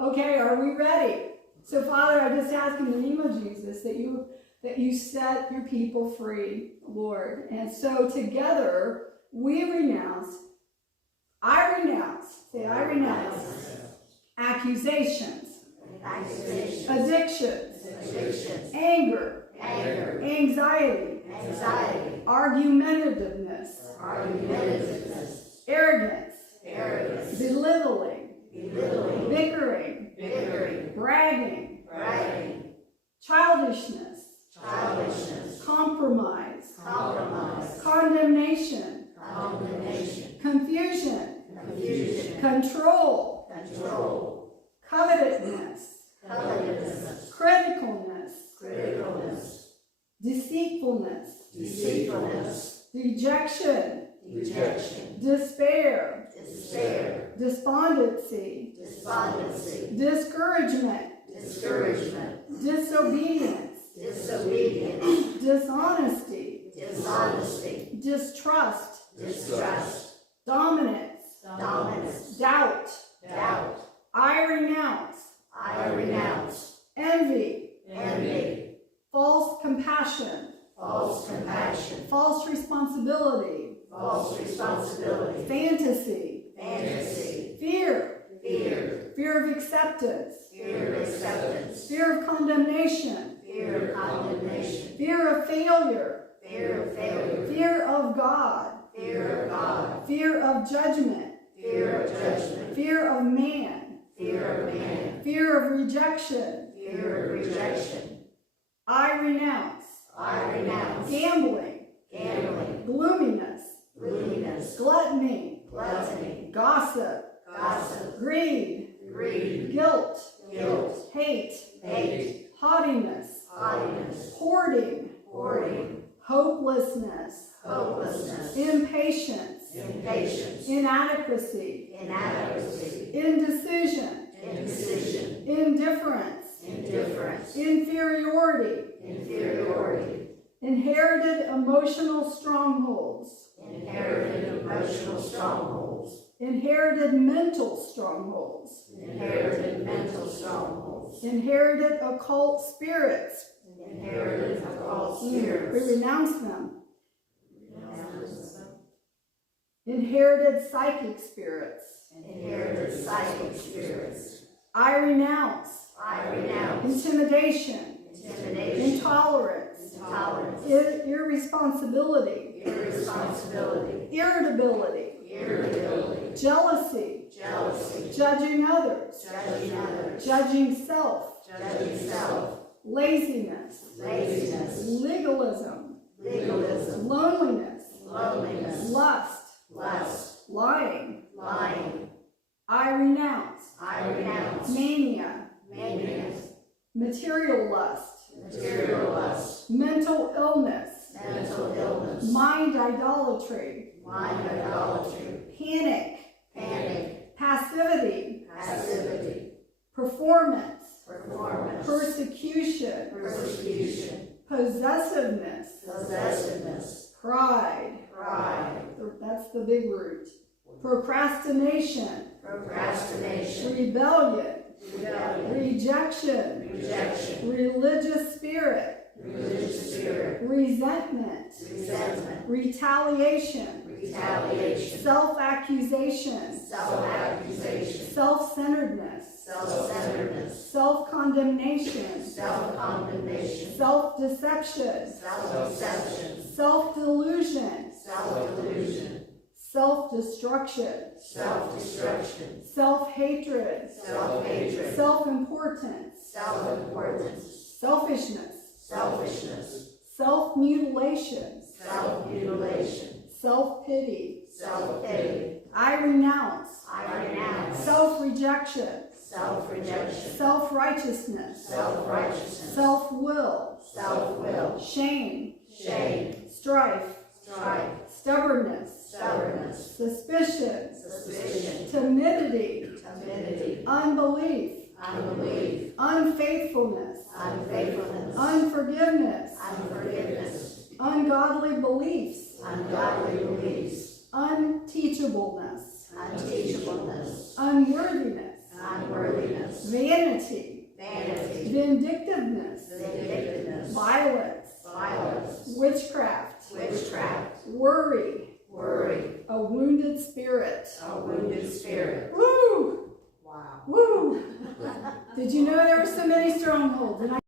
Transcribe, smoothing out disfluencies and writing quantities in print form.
Okay, are we ready? So Father, I just ask in the name of Jesus that you set your people free, Lord. And so together we renounce, I renounce accusations, addictions, anger, anxiety, argumentativeness, arrogance, belittling, bickering, bragging, childishness, compromise, condemnation, confusion, control, covetousness, criticalness, deceitfulness, dejection, despair, despondency, discouragement, disobedience, dishonesty, distrust, dominance, doubt. I renounce envy, false compassion, false responsibility, fantasy, fear of acceptance, fear of condemnation, fear of failure, fear of God, fear of judgment, fear of man, fear of rejection. I renounce gambling, gloominess, gluttony, gossip, greed, guilt, hate, haughtiness, hoarding, hopelessness, impatience, inadequacy, indecision, indifference, inferiority, inherited emotional strongholds, inherited mental strongholds, inherited occult spirits. We renounce them. Inherited psychic spirits. I renounce intimidation, intolerance, irresponsibility, irritability, jealousy, judging others, judging self, laziness, legalism, loneliness, lust, lying. I renounce mania, material lust, mental illness, mind idolatry, panic, passivity, performance, persecution, possessiveness, pride. That's the big root. Procrastination, rebellion, rejection, religious spirit, resentment, retaliation, self-accusation, self-centeredness, self-condemnation, self-deception, self-delusion, self-destruction, self-hatred, self-importance, selfishness, self-mutilation, self-pity. I renounce self-rejection, self-righteousness, self-will, shame, strife, stubbornness, suspicion, timidity, unbelief, unfaithfulness, unforgiveness, ungodly beliefs, unteachableness, unworthiness, vanity, vindictiveness, violence, witchcraft, worry, a wounded spirit. Woo! Wow. Woo! Did you know there are so many strongholds? And